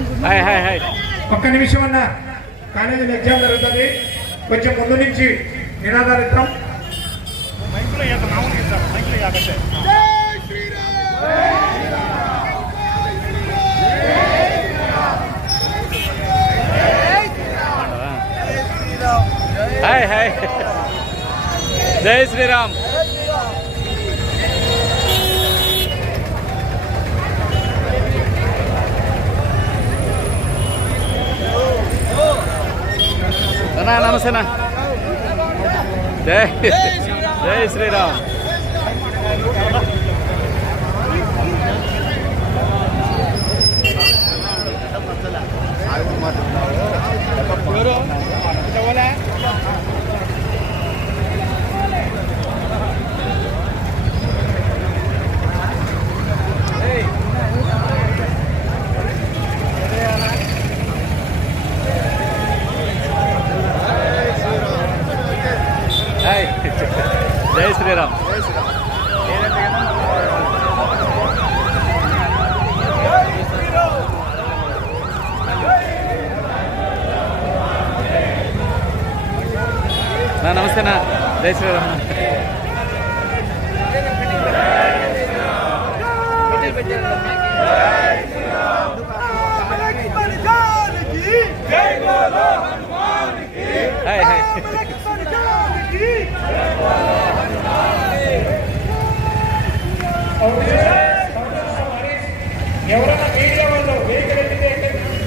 Hi hi hi. ఒక్క నిమిషం అన్న. కాలేజీలో ఎగ్జామ్ జరుగుతుంది. కొంచెం ముందు నుంచి నినాదాలు హాయ్. జై శ్రీరామ్. అన్నా నమస్తేనా జై జై శ్రీరామ్ హాయ్ జై శ్రీరామ్ నా నమస్తేనా జై శ్రీరామ్ హాయ్ హాయ్ ఎవరైనా మీడియా వాళ్ళు వెహికల్ ఎక్కితే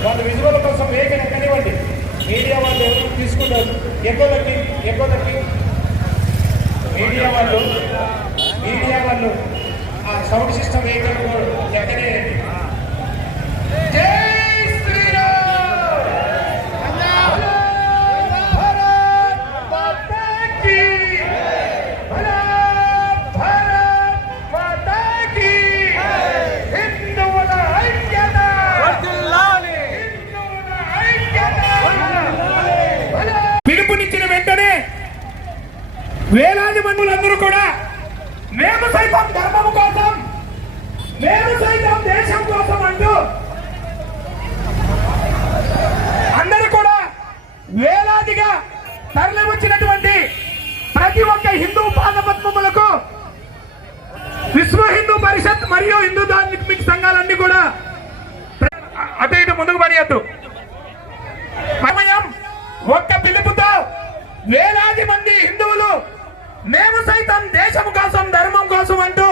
వాళ్ళ విజువల్ కోసం వెహికల్ ఎక్కనివ్వండి మీడియా తీసుకుంటారు. ఎక్కువలకి ఎక్కువలకి మీడియా వాళ్ళు మీడియా వాళ్ళు ఆ సౌండ్ సిస్టమ్ వెహికల్ ఎక్కడే మేము సైతం ధర్మం కోసం మేము సైతం దేశం కోసం అంటూ అందరూ కూడా వేలాదిగా తరలి వచ్చినటువంటి ప్రతి ఒక్క హిందూ పాదపద్మములకు విశ్వ హిందూ పరిషత్ మరియు హిందూ ధార్మిక సంఘాలన్నీ కూడా అటు ఇటు ముందుకు పనియద్దు సమయం ఒక్క పిలుపుతో వేలాది మంది హిందువులు మేము సైతం దేశం కోసం ధర్మం కోసం అంటూ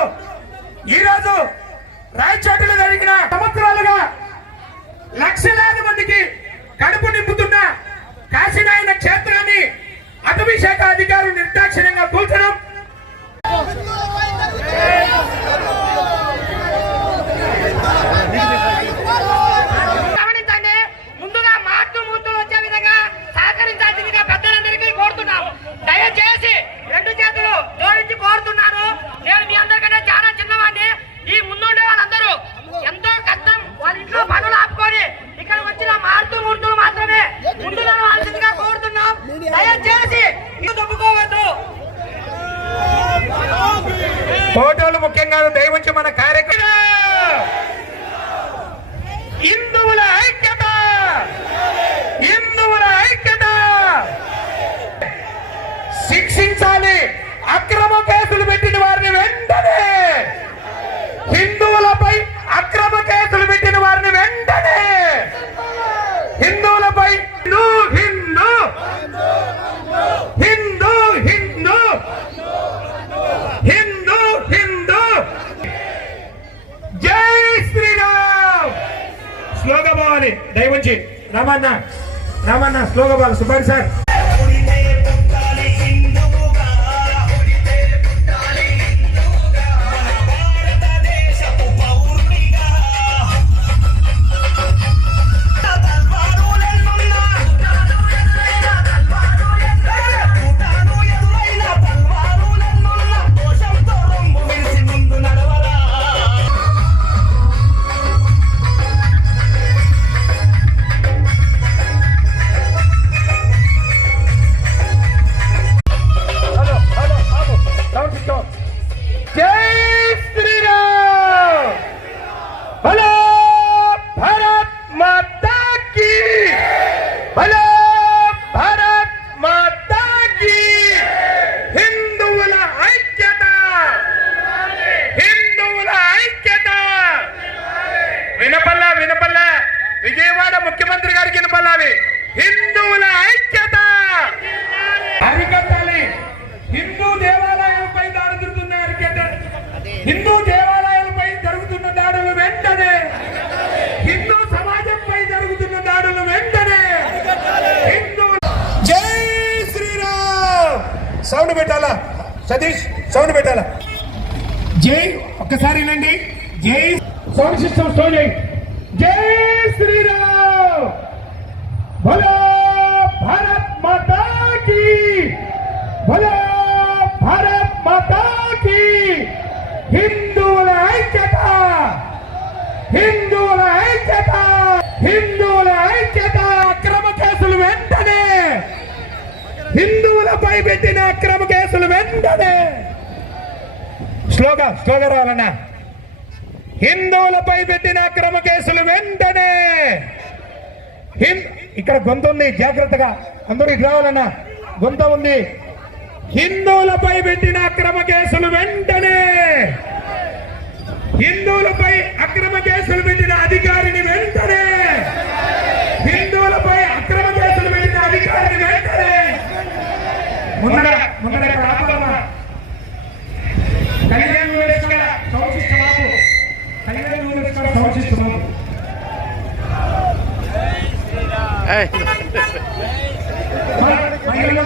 ఈరోజు రాయచోటలు జరిగిన సంవత్సరాలుగా లక్షలాది మందికి కడుపు నింపుతున్న కాశీనాయన క్షేత్రాన్ని అటవీశాఖ అధికారులు నిర్దాక్షిణ్యంగా కూల్చడం గమనించండి ముందుగా మార్టు మూర్తులు వచ్చే విధంగా సహకరించాల్సిందిగా పెద్దలందరికీ కోరుతున్నాము దయచేసి రెండు చేతులు జోడించి కోరుతున్నాను నేను మీ అందరికంటే చాలా చిన్నవాడిని ఈ ముందుండే వాళ్ళందరూ ఎంతో కష్టం వాళ్ళ ఇంట్లో పనులు ఆపుకొని ఇక్కడ వచ్చిన మార్టు మూర్తులు మాత్రమే ముందు నడవాల్సిందిగా కోరుతున్నాం దయచేసి ఇది తప్పుకోవద్దు ఫోటోలు ముఖ్యంగా దయవుంచి మన కార్యక్రమం హిందువుల ఐక్యత హిందువుల ఐక్యత శిక్షించాలి అక్రమ కేసులు పెట్టిన వారిని వెంటనే హిందువులపై అక్రమ కేసులు పెట్టిన వారిని వెంటనే హిందువులపై హిందూ హిందూ హిందూ హిందూ హిందూ హిందూ జై శ్రీరామ్ స్లోగా పోవాలి దయవుంచి రామన్న రామన్న స్లోగా బాబు సుబ్బారి సార్. సతీష్ సౌండ్ పెట్టాలా? జై ఒక్కసారి వినండి. జై సౌండ్ సిస్టమ్ స్టోర్ చేయి. జై శ్రీరామ్! భలో భారత్ మాతా కీ! భలో భారత్ మాతా కీ! హిందువుల ఐక్యత! హిందువుల ఐక్యత! హిందువుల ఐక్యత! అక్రమ కేసులు వెంటనే హిందువులపై పెట్టిన అక్రమ కేసులు వెంటనే. స్లోగా స్లోగా రావాలన్నా. హిందువులపై పెట్టిన అక్రమ కేసులు వెంటనే. ఇక్కడ గొంతు ఉంది జాగ్రత్తగా అందరూ ఇటు రావాలన్నా. గొంత ఉంది. హిందువులపై పెట్టిన అక్రమ కేసులు వెంటనే. హిందువులపై అక్రమ కేసులు పెట్టిన అధికారిని వెంటనే ముందర ముందర విలేజ్ కాడ సౌండ్ సిస్టమ్ ఆపు. ఏయ్, మన మహిళలు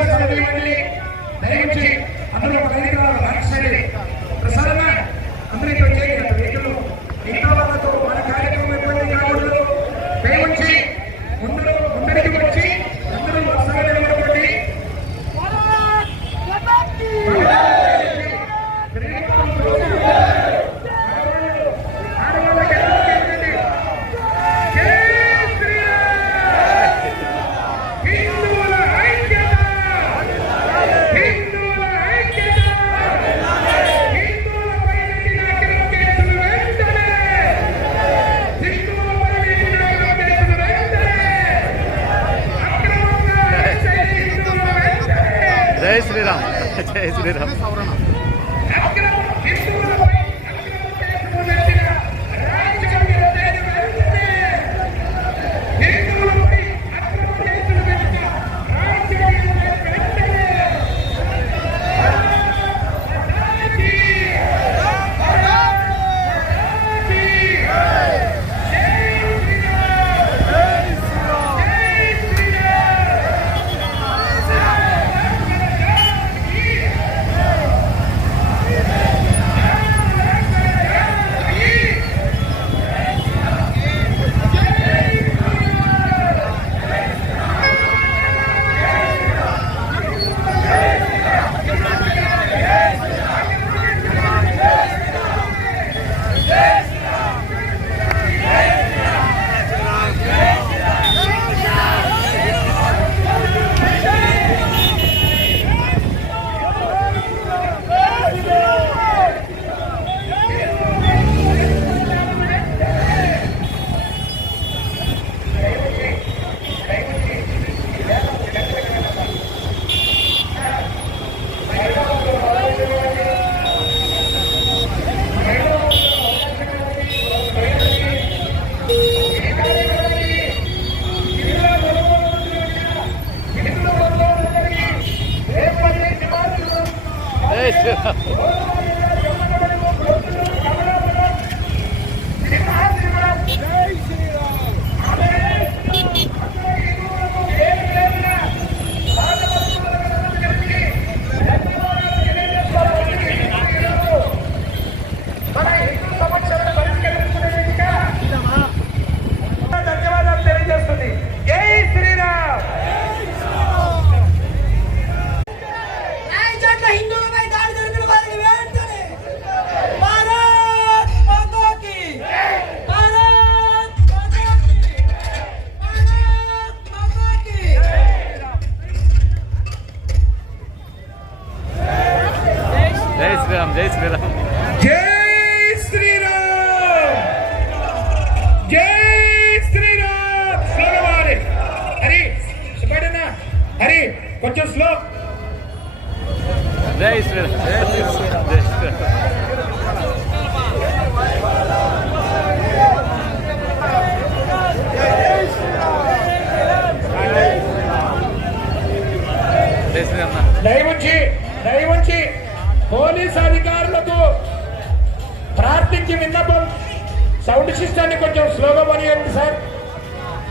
సౌండ్ సిస్టాన్ని కొంచెం స్లోగా పనియండి సార్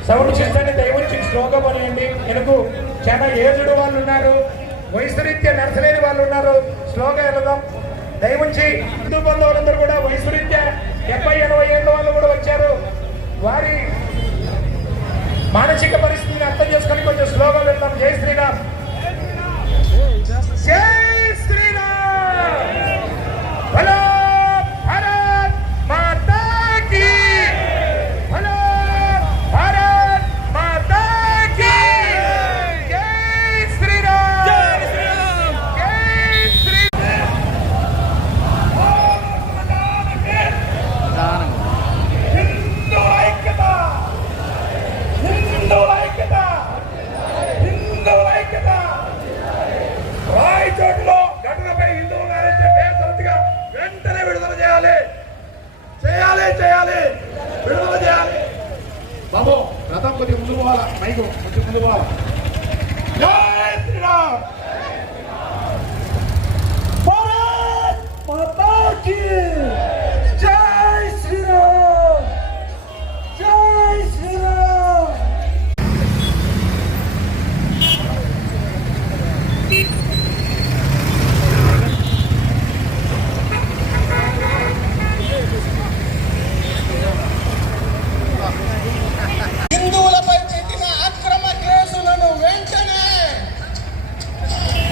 సౌండ్ సిస్టాన్ని దయవచ్చి స్లోగా పనియండి. ఎందుకు? చాలా ఏజ్డ్ వాళ్ళు ఉన్నారు వయసు రీత్యా నడచలేని వాళ్ళు ఉన్నారు స్లోగా వెళదాం. దయవుంచి హిందూ బంధువులందరూ కూడా వయసు రీత్యా డెబ్బై ఎనభై ఏళ్ళ వాళ్ళు కూడా వచ్చారు. వారి మానసిక పరిస్థితిని అర్థం చేసుకొని కొంచెం స్లోగా వెళ్దాం. జై శ్రీరామ్. జై శ్రీరామ్! హలో! போகல மைக்கு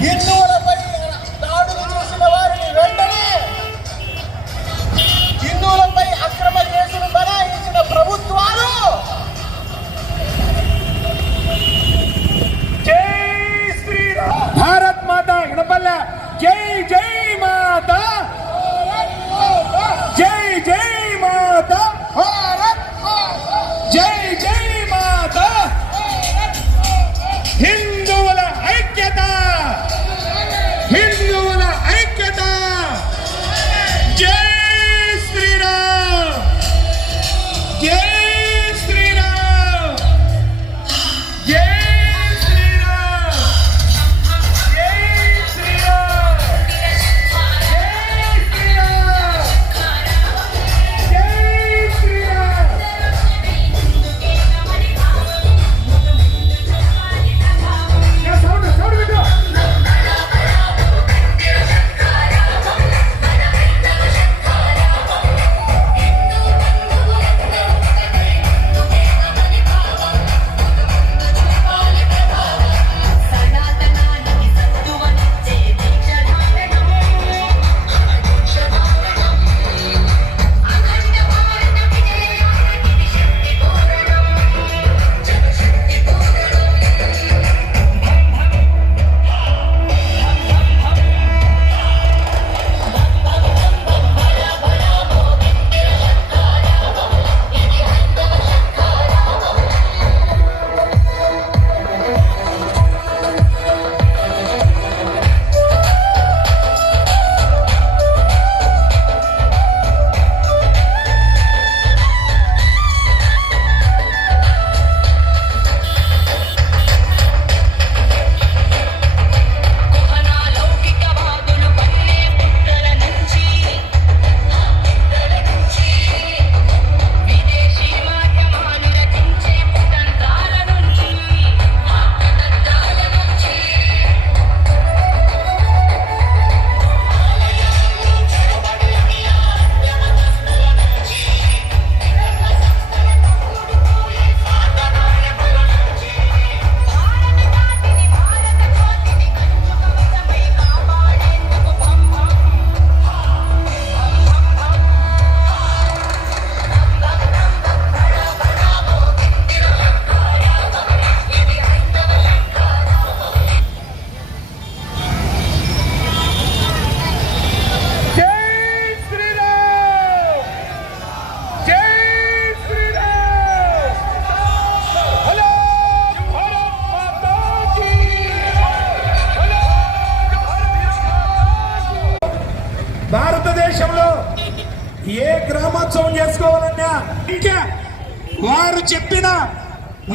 Yes.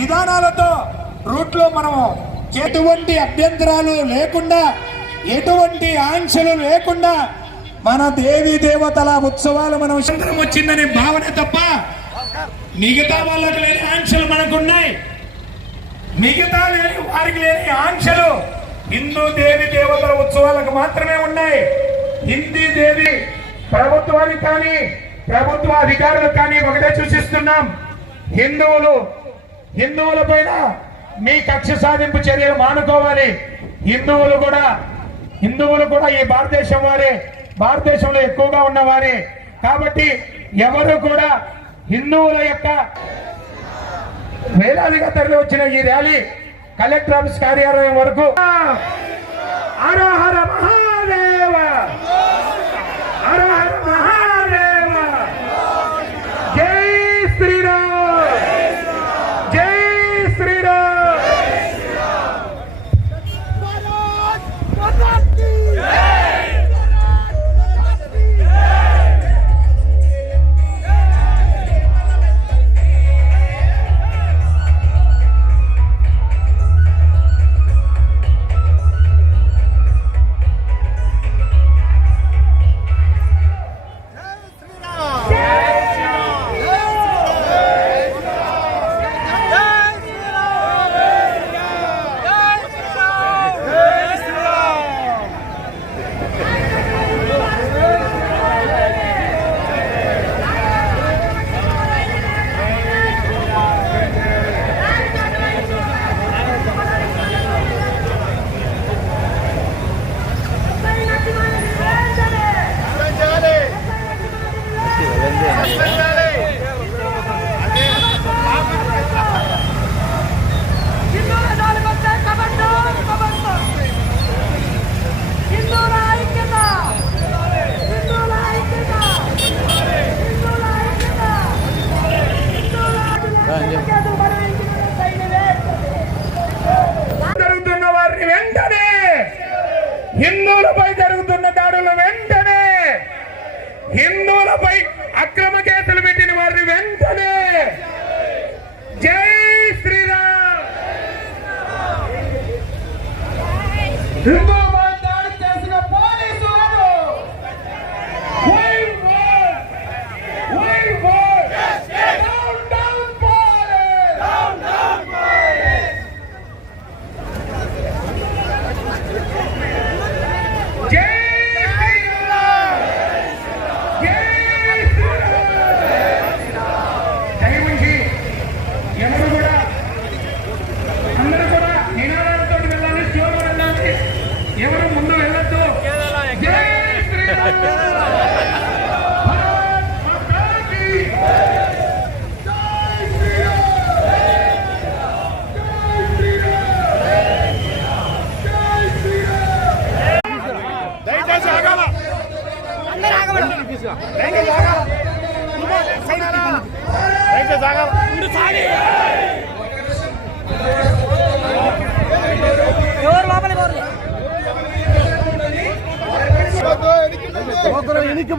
విధానాలతో రూట్లో మనము ఎటువంటి అభ్యంతరాలు లేకుండా ఎటువంటి ఆంక్షలు లేకుండా మన దేవి దేవతల ఉత్సవాలు మనం సంతరం వచ్చిందనే భావన తప్ప మిగతా వాళ్ళకి లేని ఆంక్షలు మనకున్నాయి. మిగతా లేని వారికి లేని ఆంక్షలు హిందూ దేవి దేవతల ఉత్సవాలకు మాత్రమే ఉన్నాయి. హిందీ దేవి ప్రభుత్వానికి కానీ ప్రభుత్వ అధికారులకు కానీ ఒకటే సూచిస్తున్నాం. హిందువులు హిందువుల పైన మీ కక్ష సాధింపు చర్యలు మానుకోవాలి. హిందువులు కూడా హిందువులు కూడా ఈ భారతదేశం వారే భారతదేశంలో ఎక్కువగా ఉన్నవారే కాబట్టి ఎవరు కూడా హిందువుల యొక్క వేలాదిగా తరలి వచ్చిన ఈ ర్యాలీ కలెక్టర్ ఆఫీస్ కార్యాలయం వరకు. హర పై అక్రమ కేసులు పెట్టిన వారిని వెంటనే జై శ్రీరామ్.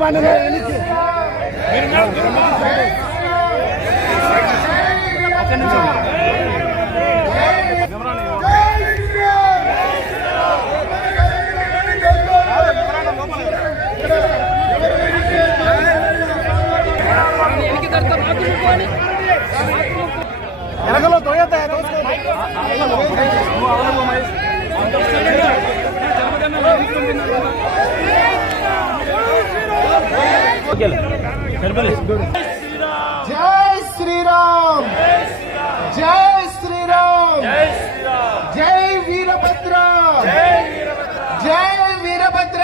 దుర్మార్గం ఎలగలో తోయత జై శ్రీరామ్ జై శ్రీరామ్ జై వీరభద్ర జై వీరభద్ర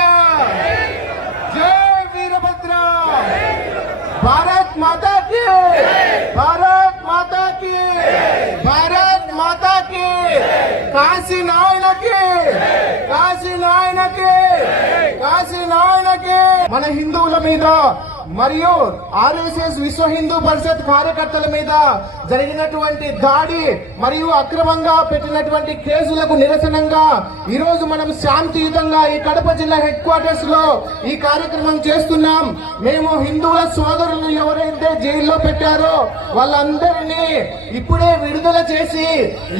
జై వీరభద్ర భారత్ మాతా की భారత్ మాతా की భారత్ మాతా की కాశీ నాయనకి కాశీ నాయనకి కాశీ నాయనకి మన హిందువుల మీద మరియు ఆర్ఎస్ఎస్ విశ్వ హిందూ పరిషత్ కార్యకర్తల మీద జరిగినటువంటి దాడి మరియు అక్రమంగా పెట్టినటువంటి కేసులకు నిరసనంగా ఈ రోజు మనం శాంతియుతంగా ఈ కడప జిల్లా హెడ్ క్వార్టర్స్లో ఈ కార్యక్రమం చేస్తున్నాం. మేము హిందువుల సోదరులు ఎవరైతే జైల్లో పెట్టారో వాళ్ళందరినీ ఇప్పుడే విడుదల చేసి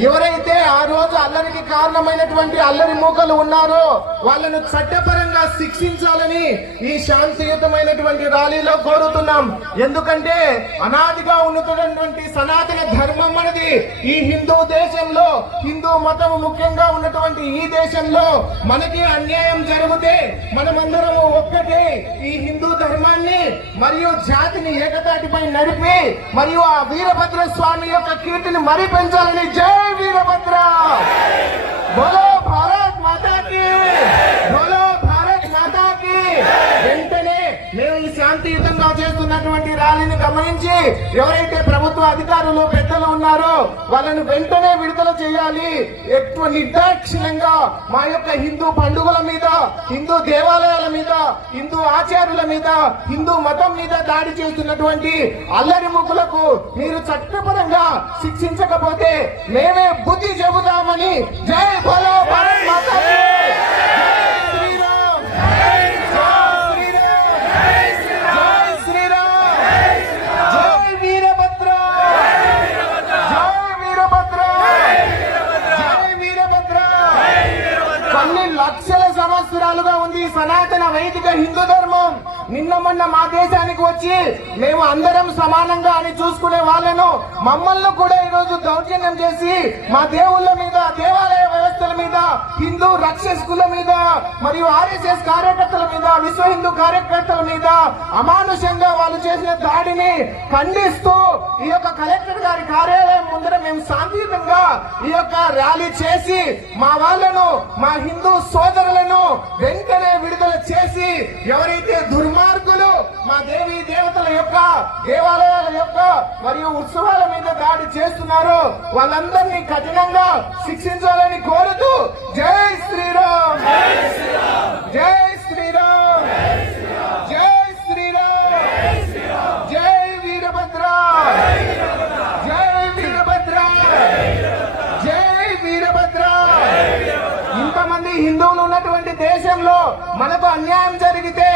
ఎవరైతే ఆ రోజు అల్లరికి కారణమైనటువంటి అల్లరి మూకలు ఉన్నారో వాళ్ళను చట్టపరంగా శిక్షించాలని ఈ శాంతియుతమైనటువంటి ర్యాలీ రీతిలో కోరుతున్నాం. ఎందుకంటే అనాదిగా ఉన్నటువంటి సనాతన ధర్మం అనేది ఈ హిందూ దేశంలో హిందూ మతం ముఖ్యంగా ఉన్నటువంటి ఈ దేశంలో మనకి అన్యాయం జరిగితే మనమందరము ఒక్కటే ఈ హిందూ ధర్మాన్ని మరియు జాతిని ఏకతాటిపై నడిపి మరియు ఆ వీరభద్ర స్వామి యొక్క కీర్తిని మరీ పెంచాలని జై వీరభద్ర! బోలో భారత్ మాతాకి! బోలో భారత్ మాతాకి! శాంతియుతంగా చేస్తున్నటువంటి ర్యాలీని గమనించి ఎవరైతే ప్రభుత్వ అధికారులు పెద్దలు ఉన్నారో వాళ్ళని వెంటనే విడుదల చేయాలి. ఎక్కువ నిర్దాక్షిణ్యంగా మా యొక్క హిందూ పండుగల మీద హిందూ దేవాలయాల మీద హిందూ ఆచార్యుల మీద హిందూ మతం మీద దాడి చేస్తున్నటువంటి అల్లరి ముగ్గులకు మీరు చట్టపరంగా శిక్షించకపోతే మేమే బుద్ధి చెబుతామని జై బలో భారత్ జై శ్రీరామ్ జై శ్రీరామ్ జై శ్రీరామ్ జై వీరభద్ర జై వీరభద్ర జై వీరభద్ర కొన్ని లక్షల సంవత్సరాలుగా ఉంది ఈ సనాతన వైదిక హిందూ ధర్మం నిన్న మొన్న మా దేశానికి వచ్చి మేము అందరం సమానంగా అని చూసుకునే వాళ్ళను మమ్మల్ని కూడా ఈరోజు దౌర్జన్యం చేసి మా దేవుళ్ళ మీద దేవాలయ వ్యవస్థల మీద హిందూ రక్షకుల మీద మరియు ఆర్ఎస్ఎస్ కార్యకర్తల మీద విశ్వ హిందూ కార్యకర్తల మీద అమానుషంగా వాళ్ళు చేసిన దాడిని ఖండిస్తూ ఈ యొక్క కలెక్టర్ గారి కార్యాలయం ముందర మేము శాంతియుతంగా ఈ యొక్క ర్యాలీ చేసి మా వాళ్ళను మా హిందూ సోదరులను వెంటనే విడుదల చేసి ఎవరైతే దుర్మార్గులు మా దేవి దేవతల యొక్క దేవాలయాల యొక్క మరియు ఉత్సవాల మీద దాడి చేస్తున్నారు. వాళ్ళందరినీ కఠినంగా శిక్షించాలని కోరుతూ జై శ్రీరామ్. జై శ్రీరామ్. జై శ్రీరామ్. జై వీరభద్ర. జై వీరభద్ర. జై వీరభద్ర. ఇంతమంది హిందువులు ఉన్నటువంటి దేశంలో మనకు అన్యాయం జరిగితే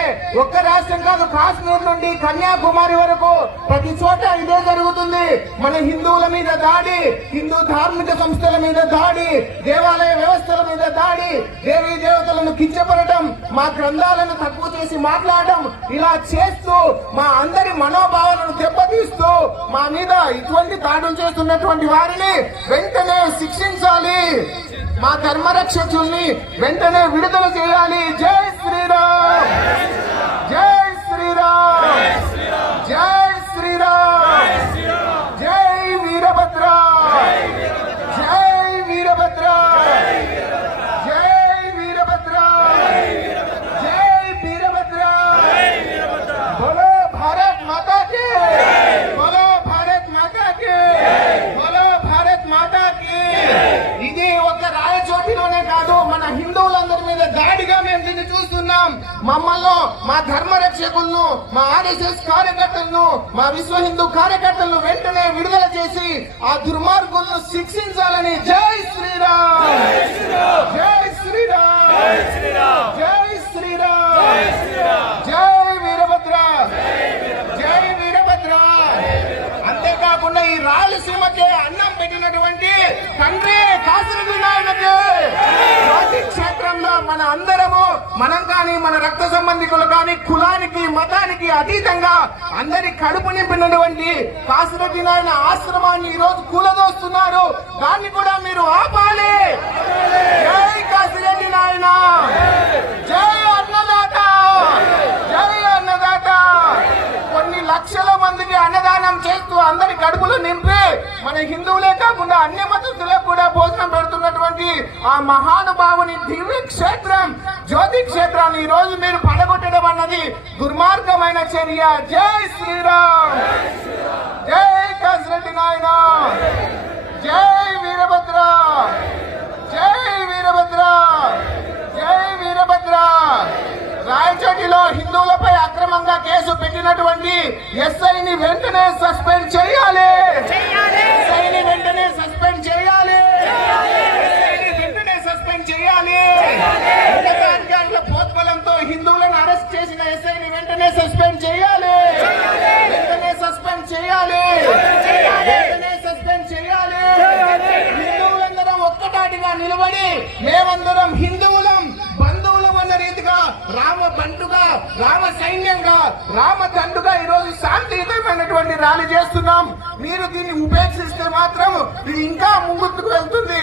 ఒక్క రాష్ట్రం కాదు కాశ్మీర్ నుండి కన్యాకుమారి వరకు ప్రతి చోట ఇదే జరుగుతుంది. మన హిందువుల మీద దాడి హిందూ ధార్మిక సంస్థల మీద దాడి దేవాలయ వ్యవస్థల మీద దాడి దేవీ దేవతలను కించపడటం మా గ్రంథాలను తక్కువ చేసి మాట్లాడటం ఇలా చేస్తూ మా అందరి మనోభావాలను దెబ్బతీస్తూ మా మీద ఇటువంటి దాడులు చేస్తున్నటువంటి వారిని వెంటనే శిక్షించాలి. మా ధర్మరక్షకుల్ని వెంటనే విడుదల చేయాలి. జై శ్రీరామ్! జై శ్రీరామ్! జై శ్రీరామ్ జై వీరభద్ర జై వీరభద్ర జై వీరభద్ర జై వీరభద్ర బోలో భారత్ మాతా కి బోలో భారత్ మాతా కి బోలో భారత్ మాతా కి ఇది ఒక రాయచోటిలోనే కాదు మన హిందువులందరి మీద దాడిగా మేము దీన్ని చూస్తున్నాం మమ్మల్ని మా ధర్మ రక్షకులను మా ఆర్ఎస్ఎస్ కార్యకర్తలను మా విశ్వ హిందూ కార్యకర్తలను వెంటనే విడుదల చేసి ఆ దుర్మార్గులను శిక్షించాలని జై శ్రీరామ్ జై శ్రీరామ్ జై శ్రీరామ్ జై వీరభద్ర జై వీరభద్ర అంతేకాకుండా ఈ రాయలసీమకి అన్నం పెట్టినటువంటి తండ్రి కాసులు నాయనకి జ్యోతి క్షేత్రంలో మన అందరము మనం కానీ మన రక్త సంబంధికులు కానీ కులానికి మతానికి అతీతంగా అందరి కడుపు నింపినటువంటి కాసురెడ్డి నాయన ఆశ్రమాన్ని ఈ రోజు కూలదోస్తున్నారు. దాన్ని కూడా మీరు ఆపాలి. జై కాసిరెడ్డి నాయన. జై అన్నదానం చేస్తూ అందరి కడుపులు నింపి మన హిందువులే కాకుండా అన్ని మతస్థులకు కూడా భోజనం పెడుతున్నటువంటి ఆ మహానుభావుని దివ్య క్షేత్రం జ్యోతి క్షేత్రాన్ని ఈ రోజు మీరు పడగొట్టడం అన్నది దుర్మార్గమైన చర్య. జై శ్రీరామ్! జై కాసిరెడ్డి నాయన! జై వీరభద్ర! జై వీరభద్ర! జై వీరభద్ర! రాయచోటిలో హిందువులపై అక్రమంగా ఎస్ఐని వెంటనే సస్పెండ్ చేయాలి. ఎస్ఐని వెంటనే సస్పెండ్ చేయాలి. వెంటనే సస్పెండ్ చేయాలి. ఉన్నతాధికారుల ప్రోత్బలంతో హిందువులను అరెస్ట్ చేసిన ఎస్ఐని వెంటనే సస్పెండ్ చేయాలి. వెంటనే సస్పెండ్ చేయాలి. వెంటనే సస్పెండ్ చేయాలి. హిందువులందరం ఒక్కటాటిగా నిలబడి మేమందరం హిందువులం బంధువులం అన్న రీతిగా రామ బంటుగా రామ సైన్యంగా రామ తండ్రుగా ఈ రోజు శాంతియుతమైనటువంటి ర్యాలీ చేస్తున్నాం. మీరు దీన్ని ఉపేక్షిస్తే మాత్రం ఇది ఇంకా ముంగుట్టుకు వెళ్తుంది.